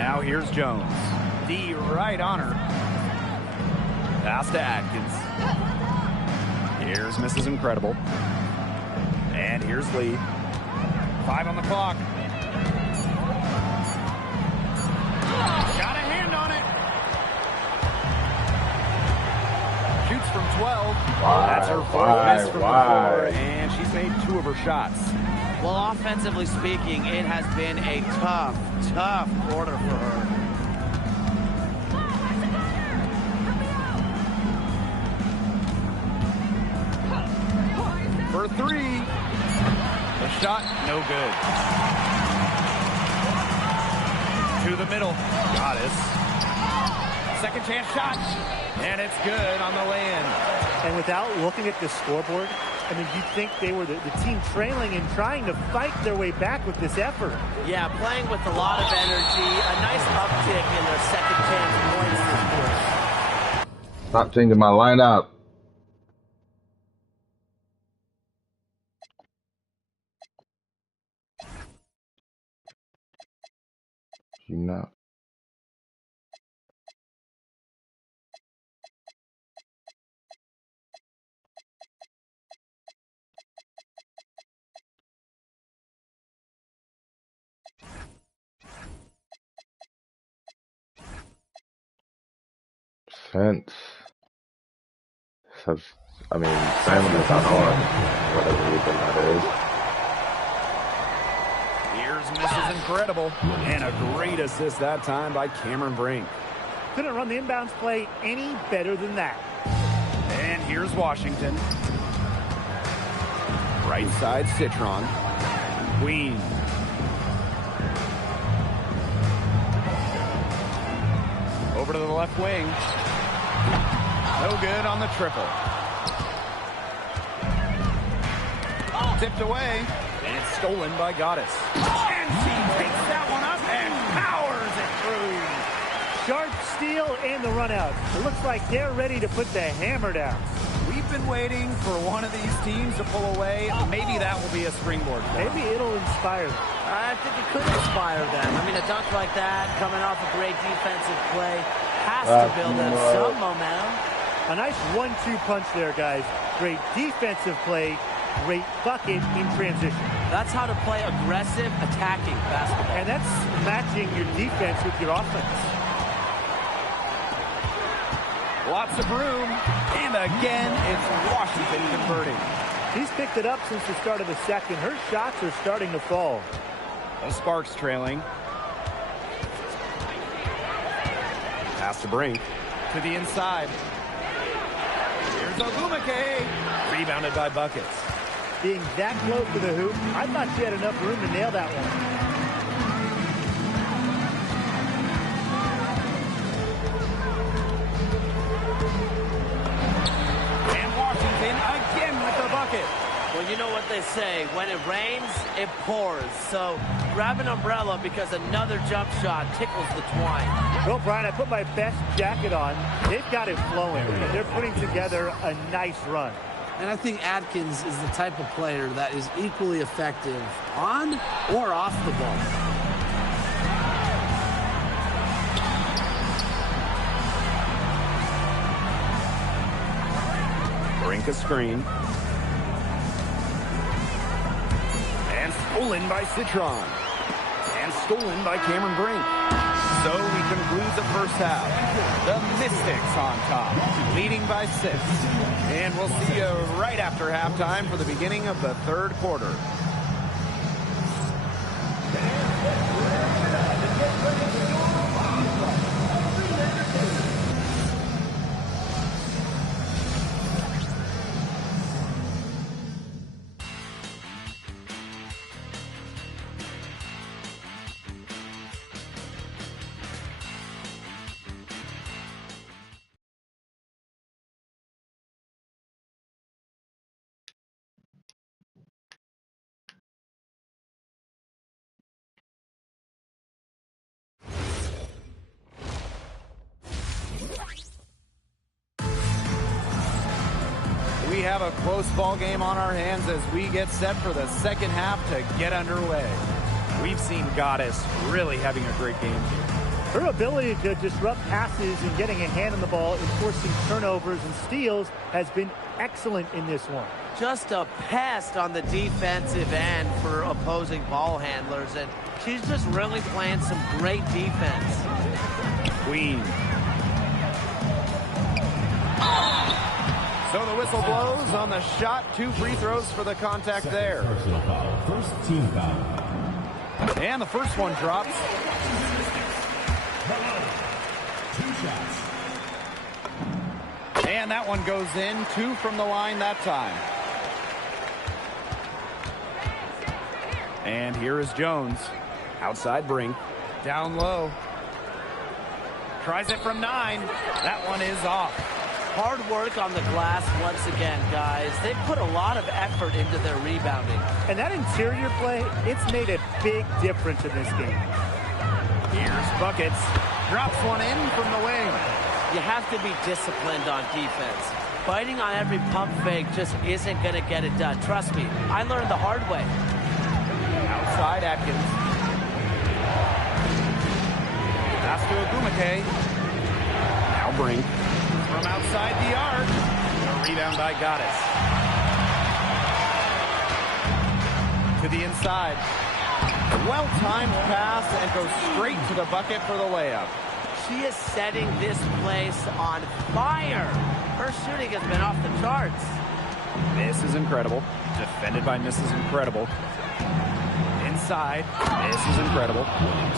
Now here's Jones. D right on her. Pass to Atkins. Here's Mrs. Incredible. And here's Lee. 5 on the clock. Got a hand on it. Shoots from 12. That's her fourth miss from the floor, and she's made 2 of her shots. Well, offensively speaking, it has been a tough quarter for her. For 3. The shot, no good. To the middle. Goddess. Second chance shot. And it's good on the way-in. And without looking at the scoreboard, I mean, you'd think they were the team trailing and trying to fight their way back with this effort. Yeah, playing with a lot of energy. A nice uptick in their second chance points this quarter. Stop changing my lineup. You know. Fence. I mean, Simon is not on, whatever reason that is. Here's Mrs. Incredible. And a great assist that time by Cameron Brink. Couldn't run the inbounds play any better than that. And here's Washington. Right side, Citron. Queen. Over to the left wing. No good on the triple. Tipped away. And it's stolen by Goddess. And she takes that one up and powers it through. Sharp steal and the run out. It looks like they're ready to put the hammer down. We've been waiting for one of these teams to pull away. Maybe that will be a springboard. Maybe it'll inspire them. I think it could inspire them. I mean, a dunk like that, coming off a great defensive play, has to build them some momentum. A nice 1-2 punch there, guys. Great defensive play, great bucket in transition. That's how to play aggressive, attacking basketball. And that's matching your defense with your offense. Lots of room. And again, it's Washington converting. He's picked it up since the start of the second. Her shots are starting to fall. The Sparks trailing. Pass to Brink. To the inside. Here's Ogumake. Rebounded by Buckets. Being that close to the hoop, I thought she had enough room to nail that one. And Washington again with the bucket. Well, you know what they say. When it rains, it pours. So grab an umbrella because another jump shot tickles the twine. Well, Brian, I put my best jacket on. They've got it flowing. And they're putting together a nice run. And I think Atkins is the type of player that is equally effective on or off the ball. Brink a screen. And stolen by Citron. And stolen by Cameron Brink. So we conclude the first half. The Mystics on top, leading by 6. And we'll see you right after halftime for the beginning of the third quarter. We have a close ball game on our hands as we get set for the second half to get underway. We've seen Goddess really having a great game here. Her ability to disrupt passes and getting a hand on the ball and forcing turnovers and steals has been excellent in this one. Just a pest on the defensive end for opposing ball handlers, and she's just really playing some great defense. Queen. So the whistle blows on the shot. 2 free throws for the contact there. Personal foul. First team foul. And the first one drops. 2 shots. And that one goes in. 2 from the line that time. And here is Jones. Outside Brink. Down low. Tries it from 9. That one is off. Hard work on the glass once again, guys. They put a lot of effort into their rebounding. And that interior play, it's made a big difference in this game. Here's Buckets. Drops one in from the wing. You have to be disciplined on defense. Fighting on every pump fake just isn't going to get it done. Trust me, I learned the hard way. Outside Atkins. Pass to Ogumake. Now Brink. From outside the arc. A rebound by Goddess. To the inside. Well-timed pass and goes straight to the bucket for the layup. She is setting this place on fire. Her shooting has been off the charts. This is incredible. Defended by Mrs. Incredible. Inside. This is incredible.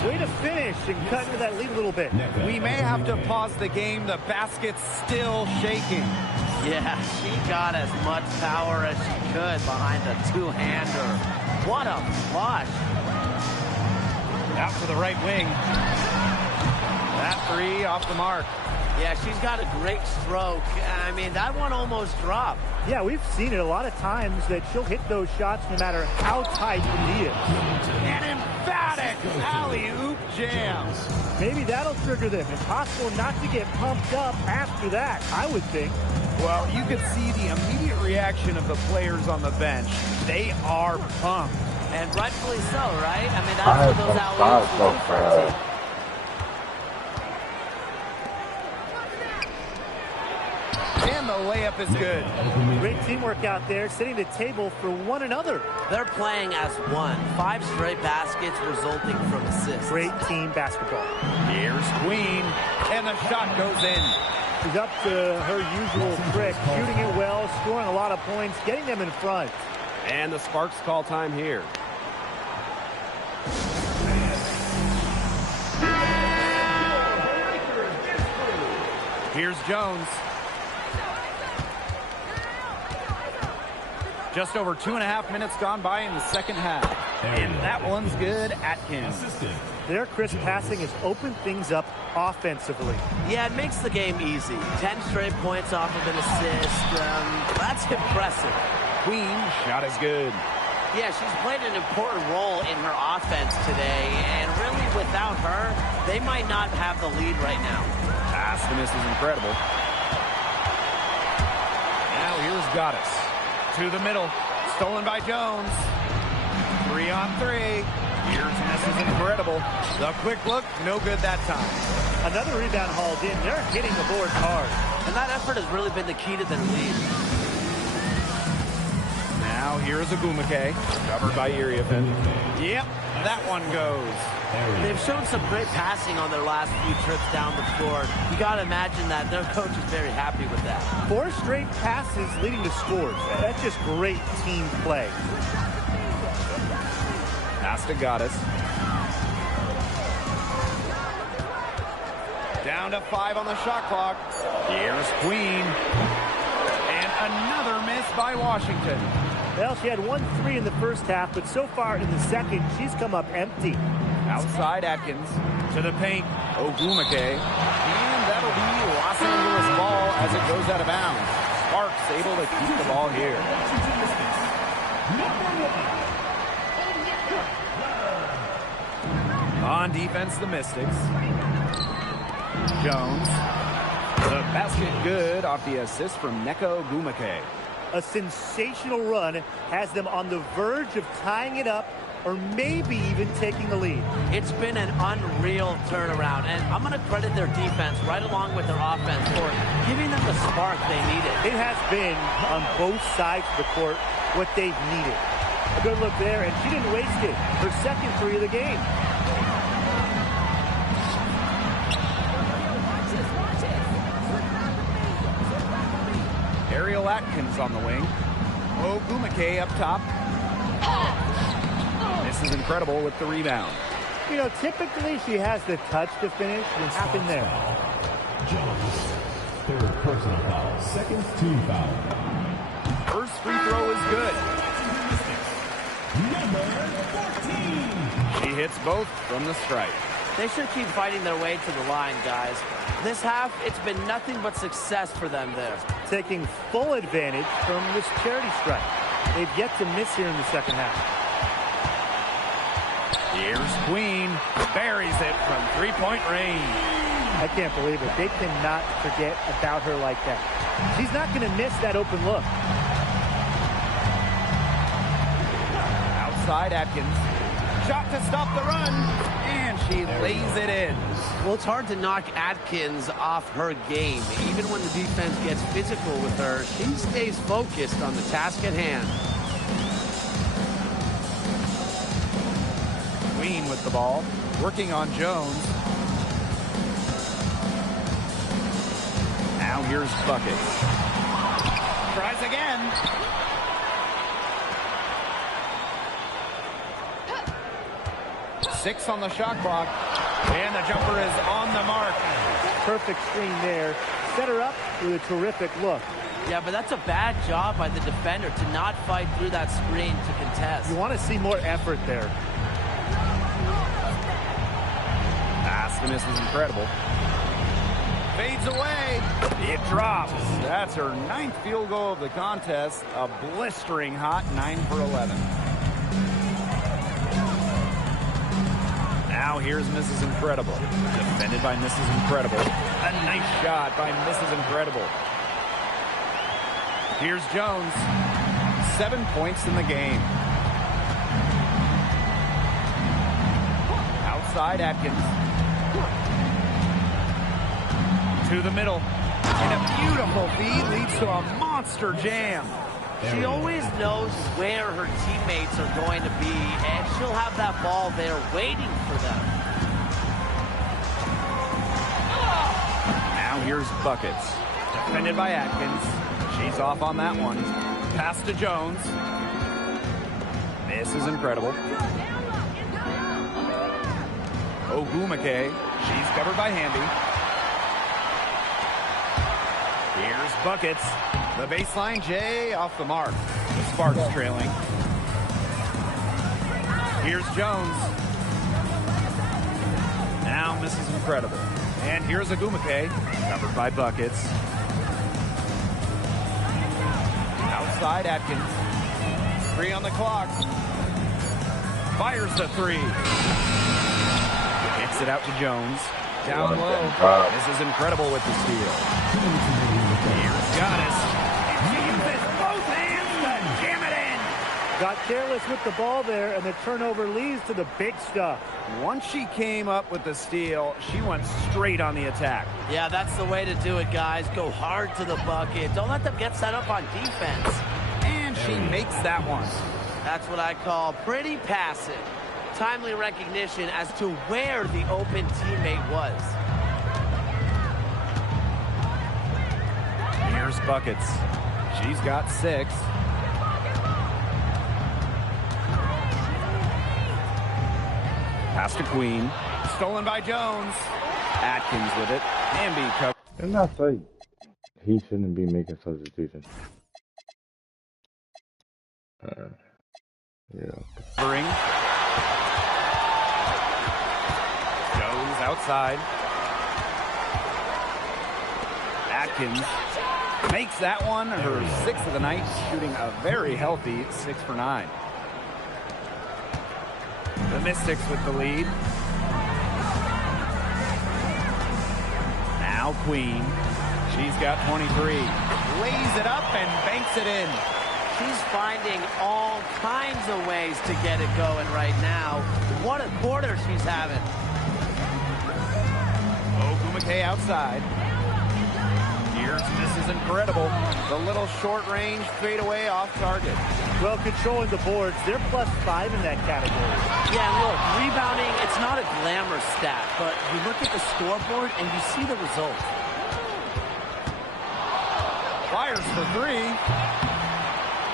Way to finish and cut into that lead a little bit. We may have to pause the game. The basket's still shaking. Yeah, she got as much power as she could behind the two-hander. What a flush. Out to the right wing. That 3 off the mark. Yeah, she's got a great stroke. I mean, that one almost dropped. Yeah, we've seen it a lot of times that she'll hit those shots no matter how tight the knee is. An emphatic alley-oop jam. Maybe that'll trigger them. Impossible not to get pumped up after that, I would think. Well, you could see the immediate reaction of the players on the bench. They are pumped. And rightfully so, right? I mean, that's what those alley-oops will do for a team. And the layup is good. Great teamwork out there, setting the table for one another. They're playing as one. 5 straight baskets resulting from assists. Great team basketball. Here's Queen, and the shot goes in. She's up to her usual trick, shooting it well, scoring a lot of points, getting them in front. And the Sparks call time here. Here's Jones. Just over 2.5 minutes gone by in the second half. And that one's good. Atkins. Their crisp passing has opened things up offensively. Yeah, it makes the game easy. 10 straight points off of an assist. That's impressive. Queen, shot is good. Yeah, she's played an important role in her offense today. And really, without her, they might not have the lead right now. Pass to Mrs. Incredible. Now here's Goddess. To the middle. Stolen by Jones. 3 on 3. Here's Mrs. Incredible. The quick look, no good that time. Another rebound hauled in. They're hitting the boards hard. And that effort has really been the key to their lead. Now here's Ogumake. Covered by Iriafen. Yep, that one goes. They've shown some great passing on their last few trips down the floor. You got to imagine that their coach is very happy with that. 4 straight passes leading to scores. That's just great team play. Pass to Goddess. Down to 5 on the shot clock. Here's Queen. And another miss by Washington. Well, she had 1 3 in the first half, but so far in the second, she's come up empty. Outside Atkins to the paint. Ogumake. And that'll be Los Angeles ball as it goes out of bounds. Sparks able to keep the ball here. On defense, the Mystics. Jones. The basket good off the assist from Nneka Ogumake. A sensational run has them on the verge of tying it up or maybe even taking the lead. It's been an unreal turnaround, and I'm going to credit their defense right along with their offense for giving them the spark they needed. It has been, on both sides of the court, what they've needed. A good look there, and she didn't waste it. Her second three of the game. Ariel Atkins on the wing. Ogumake up top. This is incredible with the rebound. You know, typically she has the touch to finish. What happened there? Jones. Third personal foul. Second team foul. First free throw is good. Number 14. She hits both from the stripe. They should keep fighting their way to the line, guys. This half, it's been nothing but success for them there. Taking full advantage from this charity strike. They've yet to miss here in the second half. Here's Queen. Buries it from three-point range. I can't believe it. They cannot forget about her like that. She's not going to miss that open look. Outside Atkins. Shot to stop the run. And she lays it in. Well, it's hard to knock Atkins off her game. Even when the defense gets physical with her, she stays focused on the task at hand. Queen with the ball. Working on Jones. Now here's Buckets. Tries again. Six on the shot clock. And the jumper is on the mark. Perfect screen there. Set her up with a terrific look. Yeah, but that's a bad job by the defender to not fight through that screen to contest. You want to see more effort there. Pass to miss is incredible. Fades away. It drops. That's her 9th field goal of the contest. A blistering hot 9 for 11. Now here's Mrs. Incredible. Defended by Mrs. Incredible. A nice shot by Mrs. Incredible. Here's Jones. 7 points in the game. Outside Atkins. To the middle. And a beautiful feed leads to a monster jam. She always knows where her teammates are going to be, and she'll have that ball there waiting for them. Now here's Buckets. Defended by Atkins. She's off on that one. Pass to Jones. This is incredible. Ogumake. She's covered by Hamby. Here's Buckets. The baseline, Jay off the mark. The Sparks trailing. Here's Jones. Now Mrs. Incredible. And here's Ogumake, covered by Buckets. Outside Atkins. 3 on the clock. Fires the 3. Hits it out to Jones. Down low. This is Incredible with the steal. Here's Goddess. She uses both hands to jam it in. Got careless with the ball there, and the turnover leads to the big stuff. Once she came up with the steal, she went straight on the attack. Yeah, that's the way to do it, guys. Go hard to the bucket. Don't let them get set up on defense. And she makes that one. That's what I call pretty passive. Timely recognition as to where the open teammate was. Here's Buckets. She's got 6. Pass to Queen. Stolen by Jones. Atkins with it. Hamby covered. And that's like, he shouldn't be making substitutions. Yeah. Jones outside. Atkins makes that one her 6th of the night, shooting a very healthy 6 for 9. The Mystics with the lead. Now Queen. She's got 23. Lays it up and banks it in. She's finding all kinds of ways to get it going right now. What a quarter she's having. Ogwumike outside. Here's Mrs. Incredible. The little short-range fadeaway off target. Well, controlling the boards, they're +5 in that category. Yeah, look, rebounding, it's not a glamour stat, but you look at the scoreboard and you see the result. Fires for three.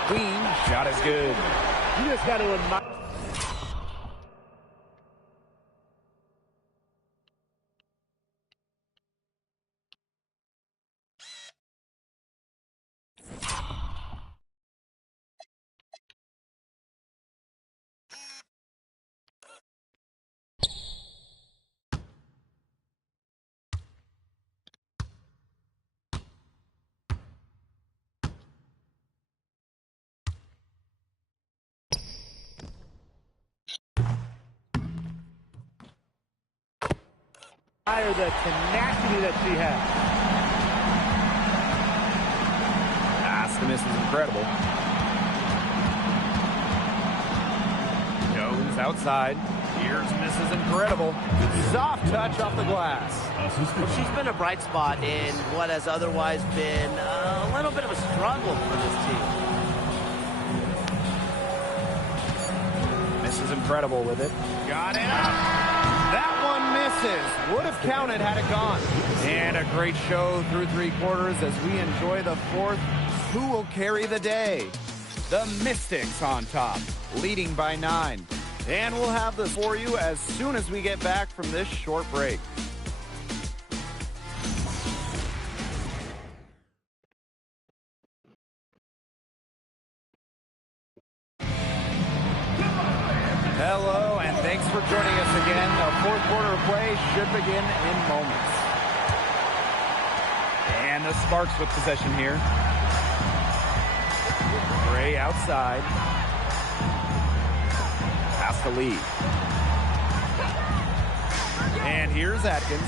Queen, shot is good. You just got to admire. The tenacity that she has. Pass to Mrs. Incredible. Jones outside. Here's Mrs. Incredible. Soft touch off the glass. Well, she's been a bright spot in what has otherwise been a little bit of a struggle for this team. Mrs. Incredible with it. Got it up. That one misses. Would have counted had it gone. And a great show through three quarters as we enjoy the fourth. Who will carry the day? The Mystics on top, leading by 9. And we'll have this for you as soon as we get back from this short break. Hello, and thanks for joining us again. The fourth quarter of play should begin in moments. And the Sparks with possession here. Gray outside. Pass to Lee. And here's Atkins.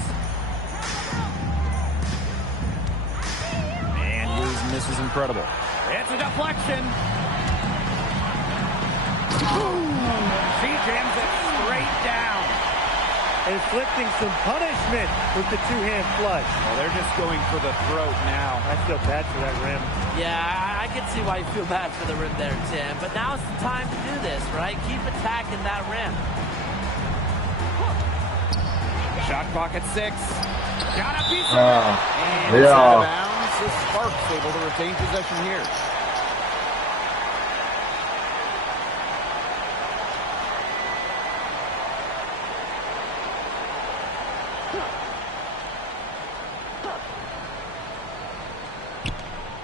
And here's Mrs. Incredible. It's a deflection. She jams it straight down. Inflicting some punishment with the two-hand flush. Well, they're just going for the throat now. I feel bad for that rim. Yeah, I can see why you feel bad for the rim there, Tim. But now's the time to do this, right? Keep attacking that rim. Shot clock at 6. Got a piece of it. And it's out of bounds. The Sparks able to retain possession here.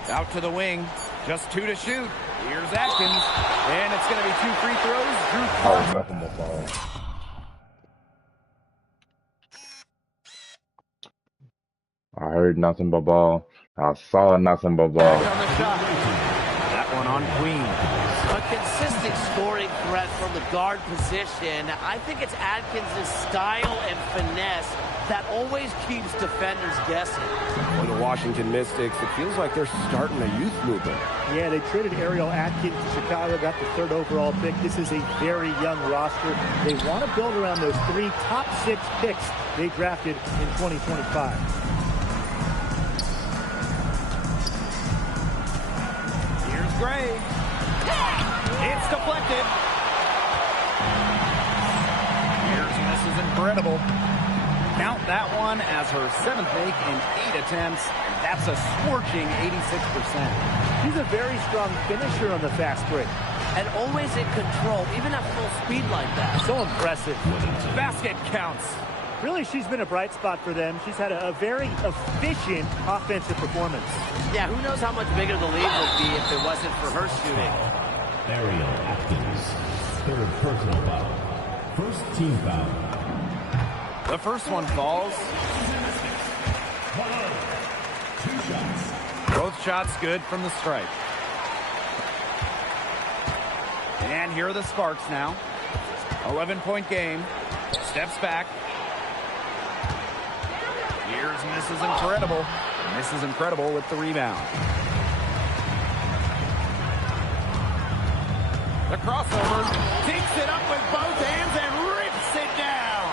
Out to the wing. Just 2 to shoot. Here's Atkins. And it's going to be 2 free throws. Drew Clark. I heard nothing but ball. I saw nothing but ball. Back on the shot. That one on Queen. A consistent scoring threat from the guard position. I think it's Atkins' style and finesse that always keeps defenders guessing. For the Washington Mystics, it feels like they're starting a youth movement. Yeah, they traded Ariel Atkins to Chicago, got the 3rd overall pick. This is a very young roster. They want to build around those 3 top 6 picks they drafted in 2025. Here's Gray. It's deflected. Here's Mrs. Incredible. Count that one as her 7th make in 8 attempts. That's a scorching 86%. She's a very strong finisher on the fast break. And always in control, even at full speed like that. So impressive. Basket counts. Really, she's been a bright spot for them. She's had a very efficient offensive performance. Yeah, who knows how much bigger the lead would be if it wasn't for her shooting. Ariel Atkins, 3rd personal foul. First team foul. The first one falls. 2 shots. Both shots good from the stripe. And here are the Sparks now. 11-point game. Steps back. Here's Mrs. Incredible. Mrs. Incredible with the rebound. The crossover, takes it up with both hands and rips it down.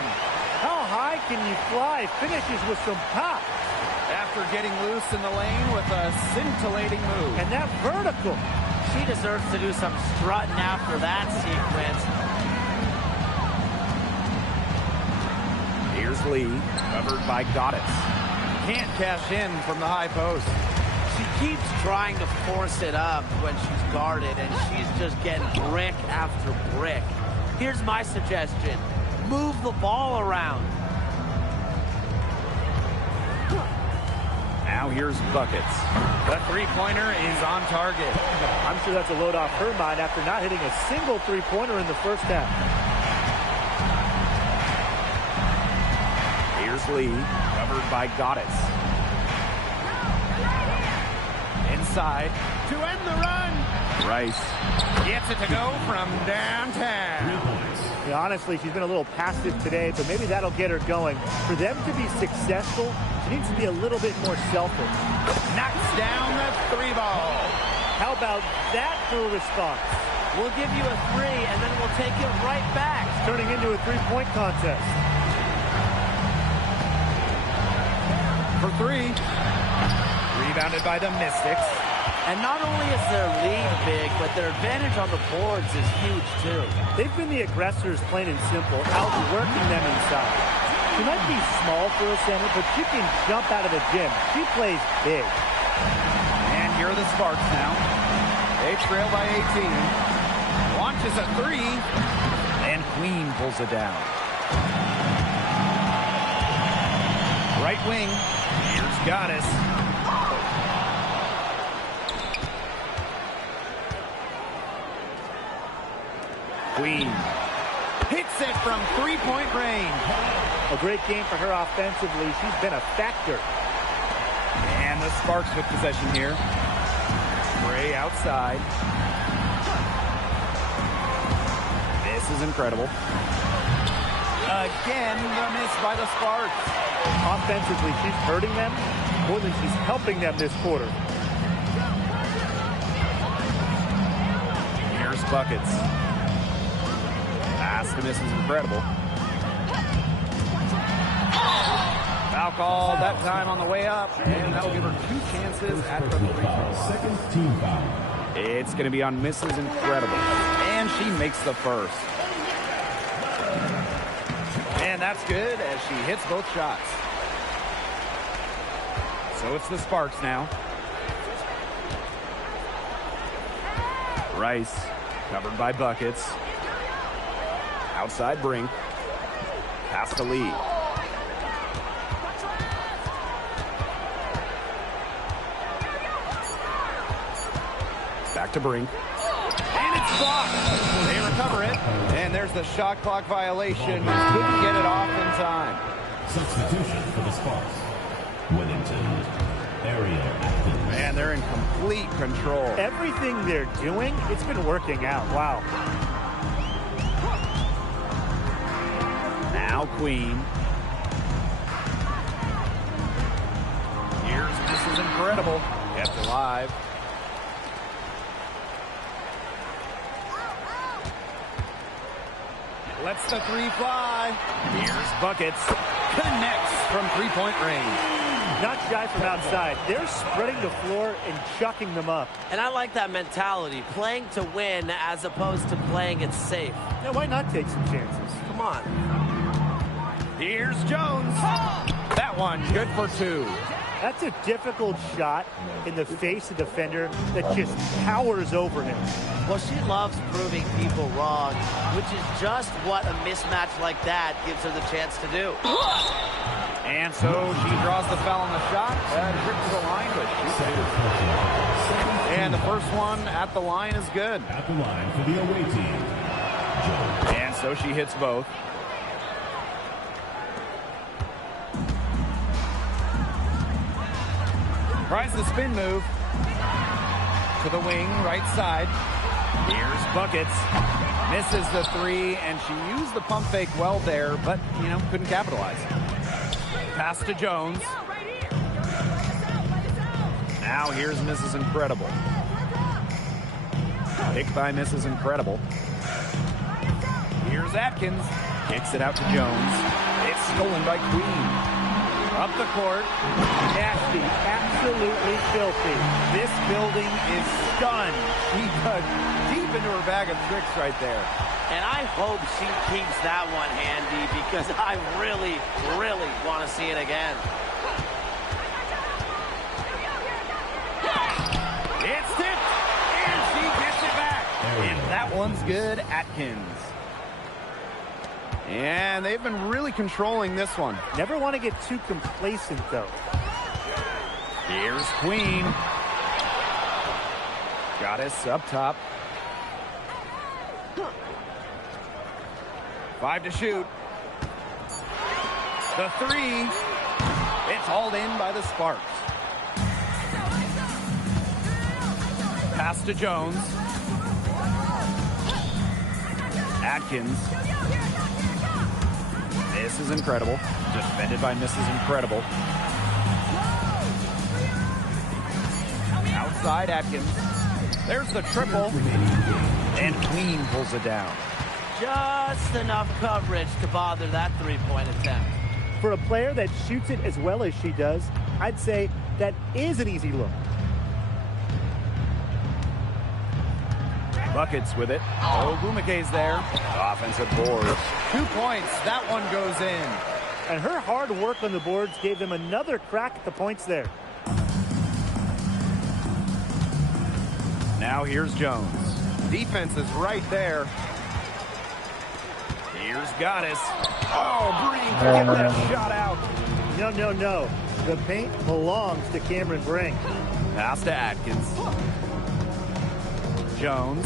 How high can you fly? Finishes with some pop. After getting loose in the lane with a scintillating move. And that vertical. She deserves to do some strutting after that sequence. Here's Lee, covered by Goddess. Can't cash in from the high post. She keeps trying to force it up when she's guarded, and she's just getting brick after brick. Here's my suggestion. Move the ball around. Now here's Buckets. The three-pointer is on target. I'm sure that's a load off her mind after not hitting a single three-pointer in the first half. Here's Lee, covered by Goddess. Inside to end the run. Rice gets it to go from downtown. Yeah, honestly, she's been a little passive today, but maybe that'll get her going. For them to be successful, she needs to be a little bit more selfish. Knocks down the three ball. How about that for a response? We'll give you a three, and then we'll take it right back. It's turning into a three-point contest. For three. Rebounded by the Mystics. And not only is their lead big, but their advantage on the boards is huge, too. They've been the aggressors, plain and simple, outworking them inside. She might be small for a center, but she can jump out of the gym. She plays big. And here are the Sparks now. They trail by 18. Launches a three. And Queen pulls it down. Right wing. Here's Goddess. Queen hits it from three-point range. A great game for her offensively. She's been a factor. And the Sparks with possession here. Gray outside. This is incredible. Again, the miss by the Sparks. Offensively, she's hurting them more than she's helping them this quarter. Here's Buckets. Pass to miss is incredible. Foul call that time on the way up, and that'll give her two chances at the free throw. Second team foul. It's going to be on Mrs. Incredible, and she makes the first. And that's good as she hits both shots. So it's the Sparks now. Rice, covered by Buckets. Outside Brink. Pass to Lee. Back to Brink. And it's blocked. They recover it. And there's the shot clock violation. Couldn't get it off in time. Substitution for the Sparks. Whittington, Ariel Atkins. And they're in complete control. Everything they're doing, it's been working out. Wow. Now Queen. Here's This Is Incredible. Kept alive. Lets the three fly. Here's Buckets. Connects from three-point range. Not shy from outside. They're spreading the floor and chucking them up. And I like that mentality, playing to win as opposed to playing it safe. Yeah, why not take some chances? Come on. Here's Jones. That one good for two. That's a difficult shot in the face of a defender that just towers over him. Well, she loves proving people wrong, which is just what a mismatch like that gives her the chance to do. And so she draws the foul on the shot. Trip to the line, but and the first one at the line is good. At the line for the away team, Jones. And so she hits both. Tries the spin move. To the wing, right side. Here's Buckets. Misses the three, and she used the pump fake well there, but, couldn't capitalize. Pass to Jones. Now here's Mrs. Incredible. Picked by Mrs. Incredible. Here's Atkins. Kicks it out to Jones. It's stolen by Queen. Up the court. Nasty, absolutely filthy. This building is stunned. He dug deep into her bag of tricks right there. And I hope she keeps that one handy because I really, really want to see it again. It's tipped, and she gets it back. And that one's good, Atkins. And they've been really controlling this one. Never want to get too complacent, though. Here's Queen. Goddess up top. 5 to shoot. The 3. It's hauled in by the Sparks. Pass to Jones. Atkins. This is Incredible. Defended by Mrs. Incredible. Outside Atkins. There's the triple. And Queen pulls it down. Just enough coverage to bother that three-point attempt. For a player that shoots it as well as she does, I'd say that is an easy look. Buckets with it. Ogwumike's there. Offensive board. 2 points. That one goes in. And her hard work on the boards gave them another crack at the points there. Now here's Jones. Defense is right there. Here's Goddess. Oh, Breen can get that shot out. No. The paint belongs to Cameron Brink. Pass to Atkins. Jones.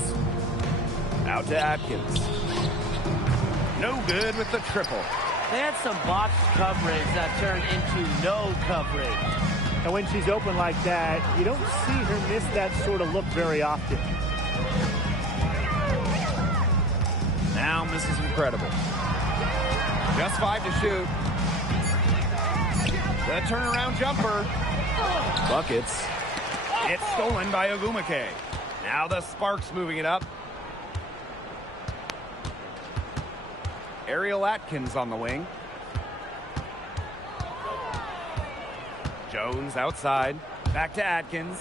Out to Atkins. No good with the triple. They had some botched coverage that turned into no coverage. And when she's open like that, you don't see her miss that sort of look very often. Now Mrs. Incredible. Just 5 to shoot. The turnaround jumper. Buckets. It's stolen by Ogwumike. Now the Sparks moving it up. Ariel Atkins on the wing. Jones outside. Back to Atkins.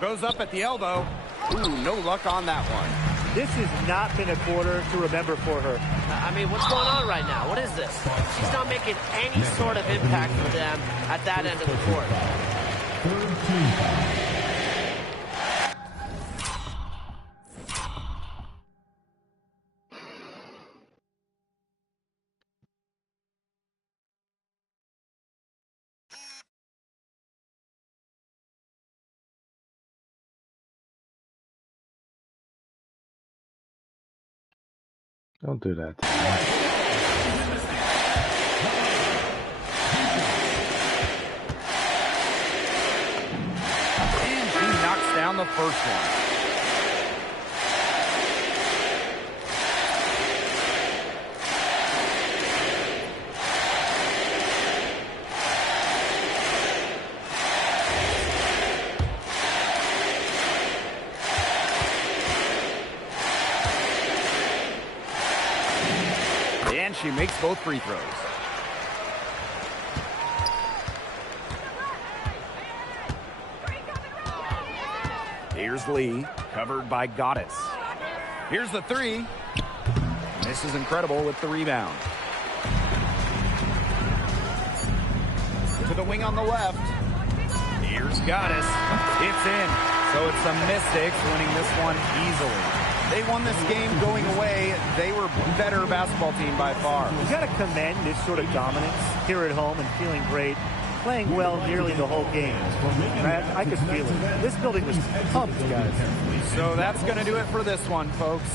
Goes up at the elbow. Ooh, no luck on that one. This has not been a quarter to remember for her. I mean, what's going on right now? What is this? She's not making any sort of impact for them at that end of the court. Third team foul. Don't do that. And she knocks down the first one. And she makes both free throws. Here's Lee, covered by Goddess. Here's the 3. This is Incredible with the rebound. To the wing on the left. Here's Goddess. It's in. So it's the Mystics winning this one easily. They won this game going away. They were better basketball team by far. You got to commend this sort of dominance here at home and feeling great, playing well nearly the whole game. I could feel it. This building was pumped, guys. So that's going to do it for this one, folks.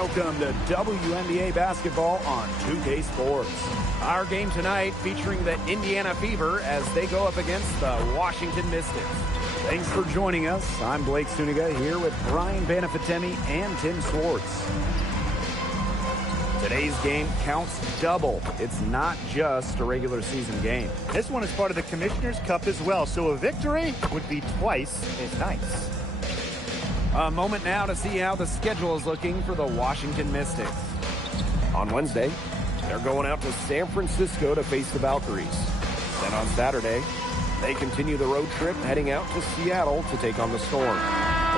Welcome to WNBA basketball on 2K Sports. Our game tonight featuring the Indiana Fever as they go up against the Washington Mystics. Thanks for joining us. I'm Blake Suniga here with Brian Banafitemi and Tim Swartz. Today's game counts double. It's not just a regular season game. This one is part of the Commissioner's Cup as well, so a victory would be twice as nice. A moment now to see how the schedule is looking for the Washington Mystics. On Wednesday, they're going out to San Francisco to face the Valkyries. Then on Saturday, they continue the road trip heading out to Seattle to take on the Storm.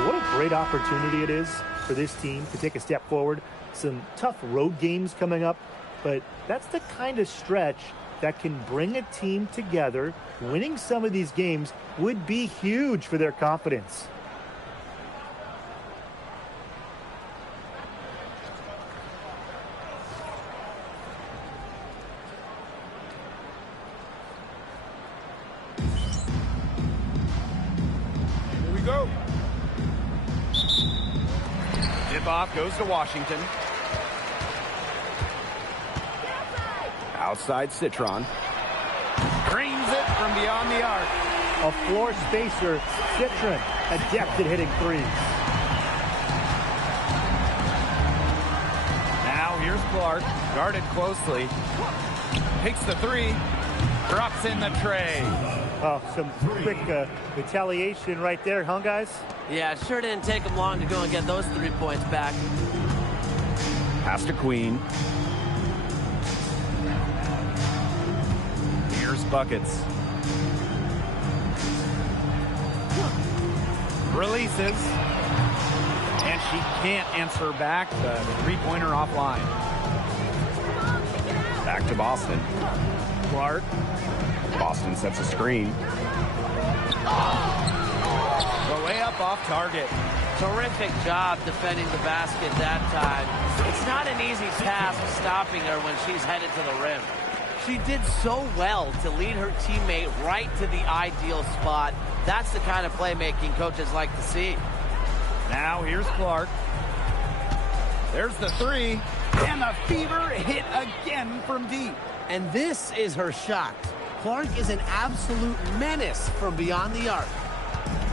What a great opportunity it is for this team to take a step forward. Some tough road games coming up, but that's the kind of stretch that can bring a team together. Winning some of these games would be huge for their confidence. Here we go. Tip-off goes to Washington. Outside Citron. Drains it from beyond the arc. A floor spacer, Citron, adept at hitting threes. Now here's Clark, guarded closely. Takes the three, drops in the tray. Oh, some quick retaliation right there, huh, guys? Yeah, it sure didn't take them long to go and get those 3 points back. Pass to Queen. Here's buckets. Releases. And she can't answer back. The three-pointer offline. Back to Boston. Clark. Boston sets a screen. The layup off target. Terrific job defending the basket that time. It's not an easy task stopping her when she's headed to the rim. She did so well to lead her teammate right to the ideal spot. That's the kind of playmaking coaches like to see. Now here's Clark. There's the three. And the Fever hit again from deep. And this is her shot. Clark is an absolute menace from beyond the arc.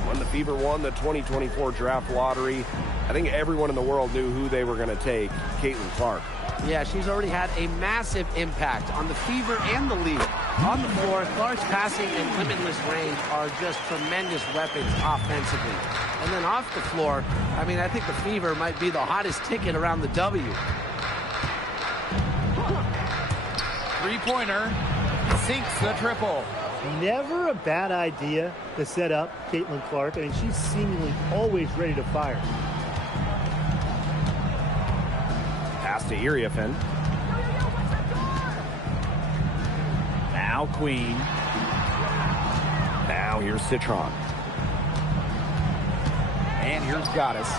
When the Fever won the 2024 draft lottery, I think everyone in the world knew who they were going to take, Caitlin Clark. Yeah, she's already had a massive impact on the Fever and the league. On the floor, Clark's passing and limitless range are just tremendous weapons offensively. And then off the floor, I mean, I think the Fever might be the hottest ticket around the W. Three-pointer sinks the triple. Never a bad idea to set up Caitlin Clark. I mean, she's seemingly always ready to fire. Pass to Iriafen. Now Queen. Now here's Citron. And here's Goddess.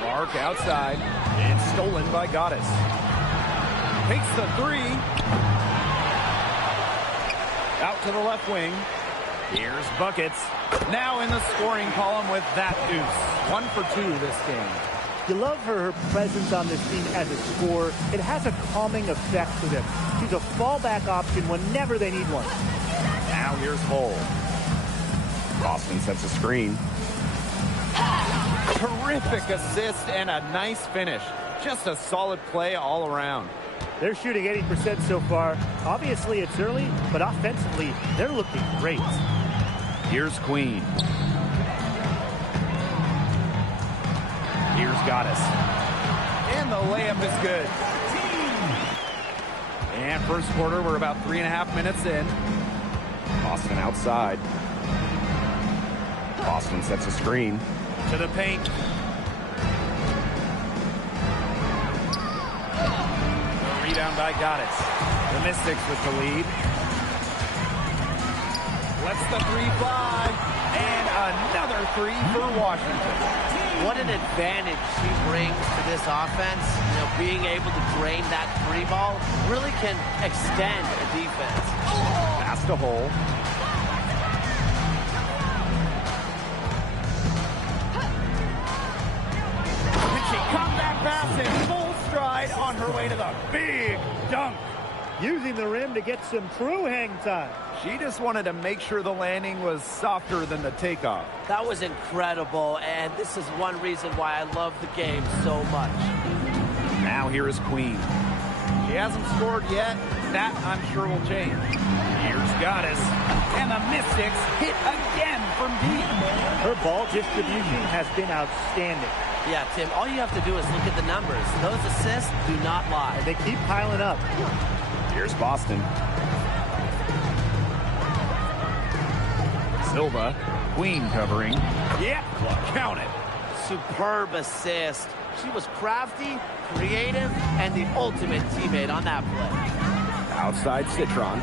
Clark outside. And stolen by Goddess. Takes the three. Out to the left wing. Here's buckets. Now in the scoring column with that deuce. 1 for 2 this game. You love her presence on this team as a scorer. It has a calming effect for them. She's a fallback option whenever they need one. Now here's Hull. Boston sets a screen. Terrific assist and a nice finish. Just a solid play all around. They're shooting 80% so far. Obviously, it's early, but offensively, they're looking great. Here's Queen. Here's Goddess. And the layup is good. And first quarter, we're about 3.5 minutes in. Boston outside. Boston sets a screen. To the paint. Rebound by Goddess. The Mystics with the lead. Lets the three fly. And another three for Washington. What an advantage she brings to this offense. You know, being able to drain that free ball really can extend a defense. Pass to Hull. her way to the big dunk. Using the rim to get some true hang time. She just wanted to make sure the landing was softer than the takeoff. That was incredible, and this is one reason why I love the game so much. Now here is Queen. She hasn't scored yet. That, I'm sure, will change. Here's Goddess. And the Mystics hit again from deep. Her ball distribution has been outstanding. Yeah, Tim, all you have to do is look at the numbers. Those assists do not lie. And they keep piling up. Here's Boston. Silva. Queen covering. Yep, count it. Superb assist. She was crafty, creative, and the ultimate teammate on that play. Outside Citron.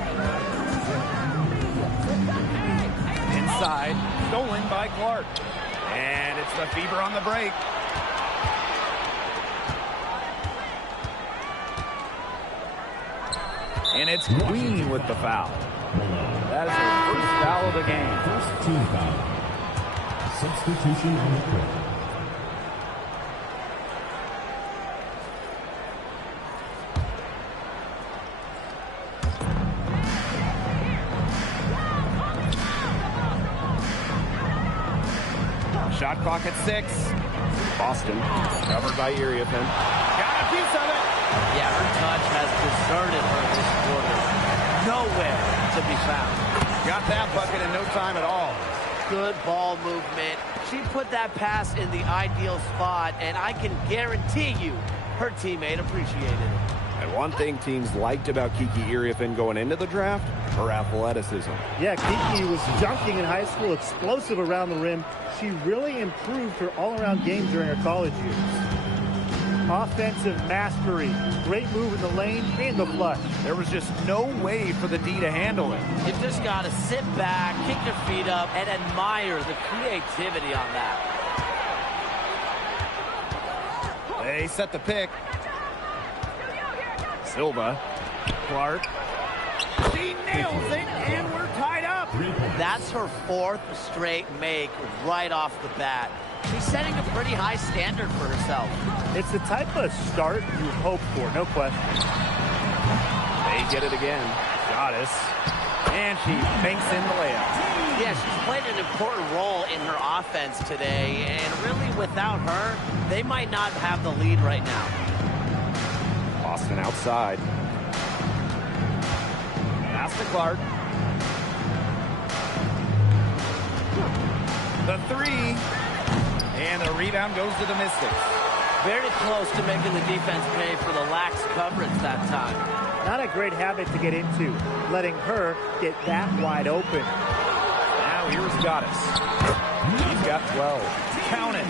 Inside, stolen by Clark. And it's the Fever on the break. And it's Queen with the foul. That is her first foul of the game. First team foul. Substitution on the court. Shot clock at 6. Boston covered by Iriafen. Got a piece of it. Yeah, her touch has deserted her this quarter. Nowhere to be found. Got that bucket in no time at all. Good ball movement. She put that pass in the ideal spot, and I can guarantee you her teammate appreciated it. And one thing teams liked about Kiki Iriafen going into the draft, her athleticism. Yeah, Kiki was dunking in high school, explosive around the rim. She really improved her all-around game during her college years. Offensive mastery, great move in the lane and the flush. There was just no way for the D to handle it. You've just got to sit back, kick your feet up, and admire the creativity on that. They set the pick. Silva. Clark. She nails it, and we're tied up. That's her fourth straight make right off the bat. She's setting a pretty high standard for herself. It's the type of start you hope for, no question. They get it again. Goddess. And she banks in the layup. Yeah, she's played an important role in her offense today, and really without her, they might not have the lead right now. Boston outside. Pass to Clark. The three. And the rebound goes to the Mystics. Very close to making the defense pay for the lax coverage that time. Not a great habit to get into, letting her get that wide open. Now here's Goddess. She's got 12. Count it.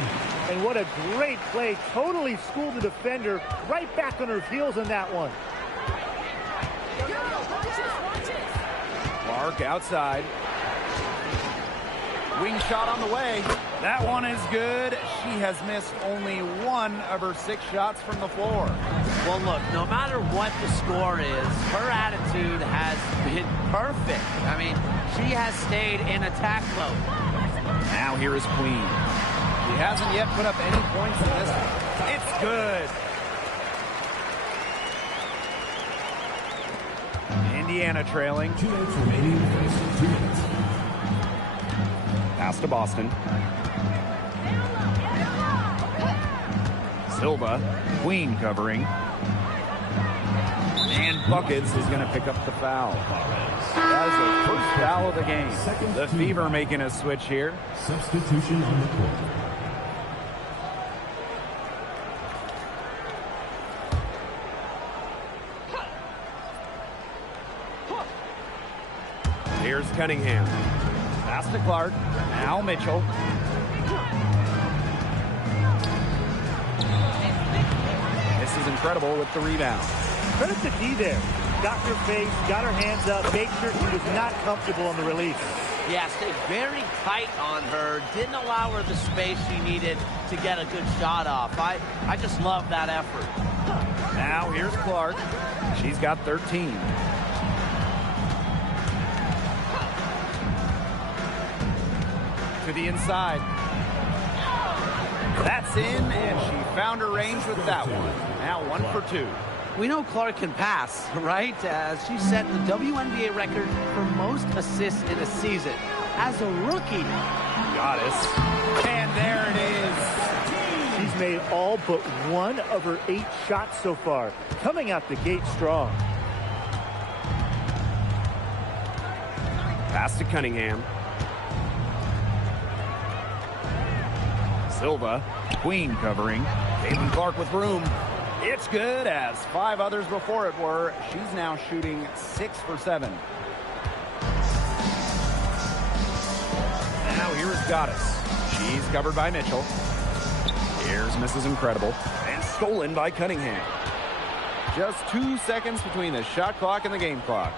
And what a great play. Totally schooled the defender right back on her heels on that one. Clark outside. Wing shot on the way. That one is good. She has missed only one of her 6 shots from the floor. Well, look, no matter what the score is, her attitude has been perfect. I mean, she has stayed in attack mode. Now here is Queen. She hasn't yet put up any points in this one. It's good. Indiana trailing. 2 minutes remaining in the first 2 minutes. Pass to Boston. Silva. Queen covering. And Buckets is going to pick up the foul. That is the first foul of the game. The Fever making a switch here. Substitution on the court. Here's Cunningham. Pass to Clark. Now Mitchell. This is incredible with the rebound. Credit to D there. Got her face, got her hands up, made sure she was not comfortable on the release. Yeah, stayed very tight on her. Didn't allow her the space she needed to get a good shot off. I just love that effort. Now here's Clark. She's got 13. To the inside. That's in, and she found her range with that one. Now 1 for 2. We know Clark can pass, right? She set the WNBA record for most assists in a season as a rookie. Goddess. And there it is. She's made all but one of her 8 shots so far, coming out the gate strong. Pass to Cunningham. Silva. Queen covering. Caitlin Clark with room. It's good, as 5 others before it were. She's now shooting 6 for 7. Now here's Goddess. She's covered by Mitchell. Here's Mrs. Incredible. And stolen by Cunningham. Just 2 seconds between the shot clock and the game clock.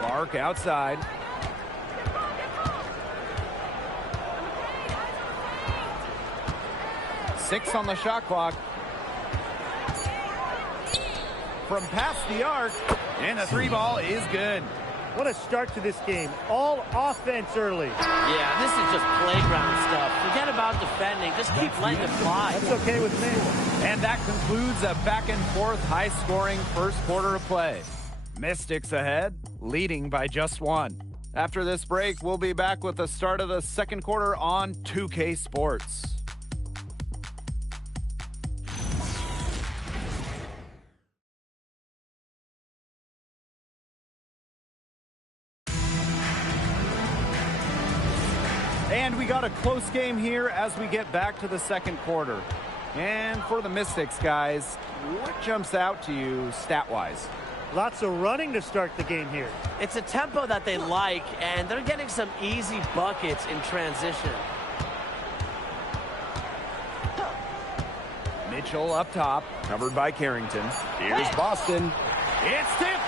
Clark outside. Six on the shot clock. From past the arc. And the 3 ball is good. What a start to this game. All offense early. Yeah, this is just playground stuff. Forget about defending. Just keep letting it fly. That's okay with me. And that concludes a back-and-forth, high-scoring first quarter of play. Mystics ahead, leading by just 1. After this break, we'll be back with the start of the second quarter on 2K Sports. And we got a close game here as we get back to the second quarter. And for the Mystics, guys, what jumps out to you stat-wise? Lots of running to start the game here. It's a tempo that they like, and they're getting some easy buckets in transition. Mitchell up top, covered by Carrington. Here's Boston. It's tipped.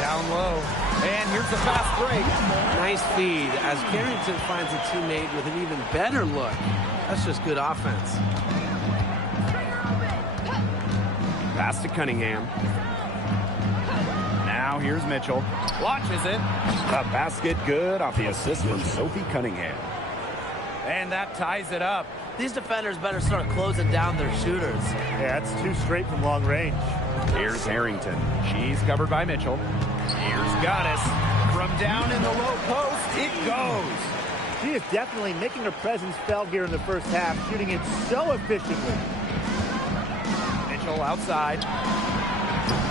Down low. And here's the fast break. Nice feed as Carrington finds a teammate with an even better look. That's just good offense. Pass to Cunningham. Now here's Mitchell. Launches it. A basket good off the assist from Sophie Cunningham. And that ties it up. These defenders better start closing down their shooters. Yeah, that's 2 straight from long range. Here's Harrington. She's covered by Mitchell. Here's Goddess. From down in the low post, it goes. She is definitely making her presence felt here in the first half, shooting it so efficiently. Mitchell outside.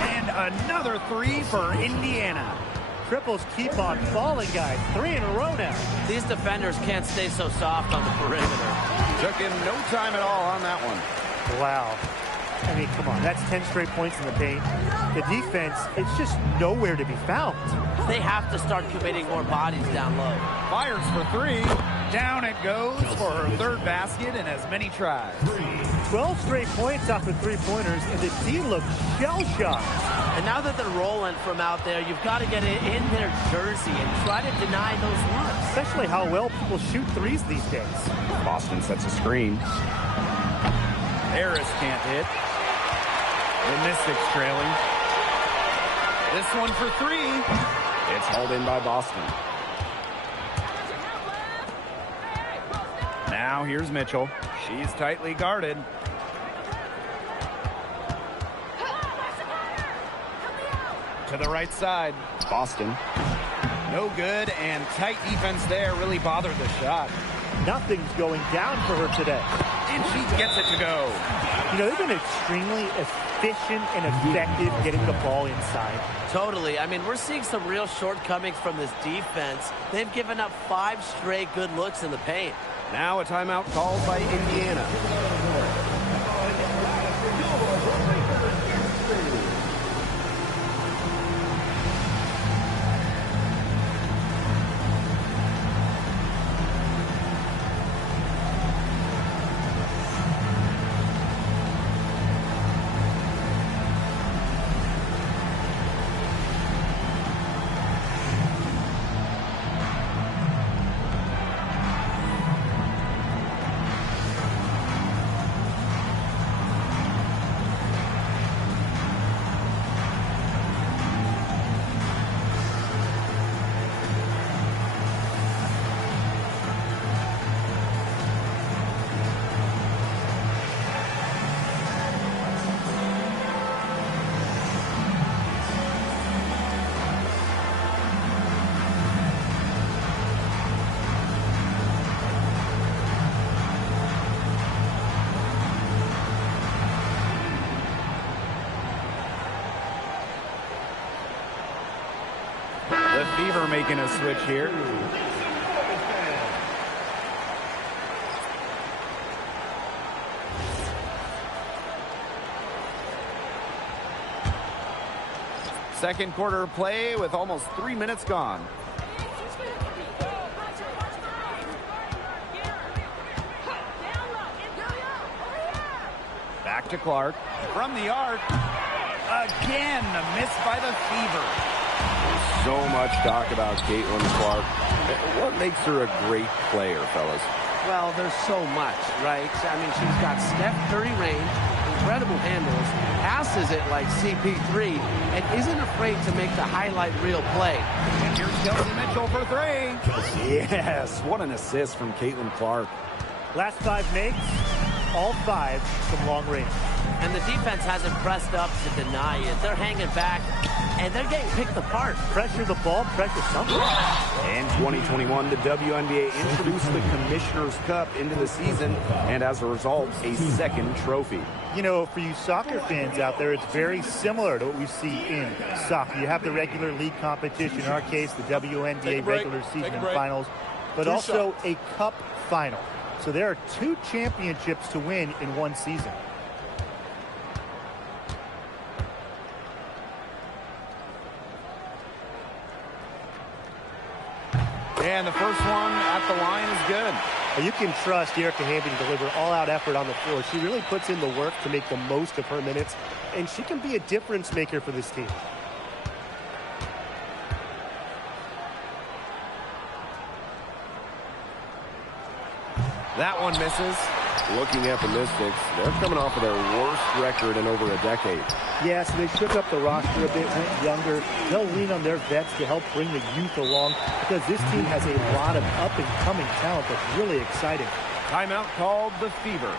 And another 3 for Indiana. Triples keep on falling, guys. 3 in a row now. These defenders can't stay so soft on the perimeter. Took him no time at all on that one. Wow. I mean, come on. That's 10 straight points in the paint. The defense, it's just nowhere to be found. They have to start committing more bodies down low. Fires for 3. Down it goes for her 3rd basket in as many tries. 12 straight points off of 3-pointers, and the D looks shell-shocked. And now that they're rolling from out there, you've got to get it in their jersey and try to deny those looks. Especially how well people shoot threes these days. Boston sets a screen. Harris can't hit. The Mystics trailing. This one for 3. It's hauled in by Boston. Now here's Mitchell. She's tightly guarded. To the right side. Boston. No good, and tight defense there really bothered the shot. Nothing's going down for her today. And she gets it to go. You know, they've been extremely efficient and effective getting the ball inside. Totally. I mean, we're seeing some real shortcomings from this defense. They've given up 5 straight good looks in the paint. Now a timeout called by Indiana. Fever making a switch here. Second quarter play with almost 3 minutes gone. Back to Clark. From the arc. Again, a miss by the Fever. So much talk about Caitlin Clark. What makes her a great player, fellas? Well, there's so much, right? I mean, she's got Steph Curry range, incredible handles, passes it like CP3, and isn't afraid to make the highlight reel play. And here's Kelsey Mitchell for three. Yes, what an assist from Caitlin Clark. Last 5 makes, all 5 from long range. And the defense hasn't pressed up to deny it. They're hanging back, and they're getting picked apart. Pressure the ball, pressure something. In 2021, the WNBA introduced the Commissioner's Cup into the season, and as a result, a second trophy. You know, for you soccer fans out there, it's very similar to what we see in soccer. You have the regular league competition, in our case, the WNBA regular season finals, but also a cup final. So there are 2 championships to win in one season. And the first one at the line is good. Well, you can trust Erica Hamby to deliver all-out effort on the floor. She really puts in the work to make the most of her minutes, and she can be a difference maker for this team. That one misses. Looking at the Mystics, they're coming off of their worst record in over a decade. Yeah, so they shook up the roster a bit, went younger. They'll lean on their vets to help bring the youth along because this team has a lot of up-and-coming talent that's really exciting. Timeout called the Fever.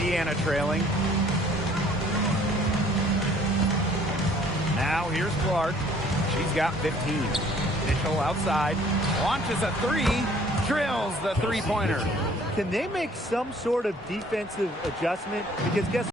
Indiana trailing. Now here's Clark. She's got 15. Mitchell outside. Launches a three. Drills the three-pointer. Can they make some sort of defensive adjustment? Because guess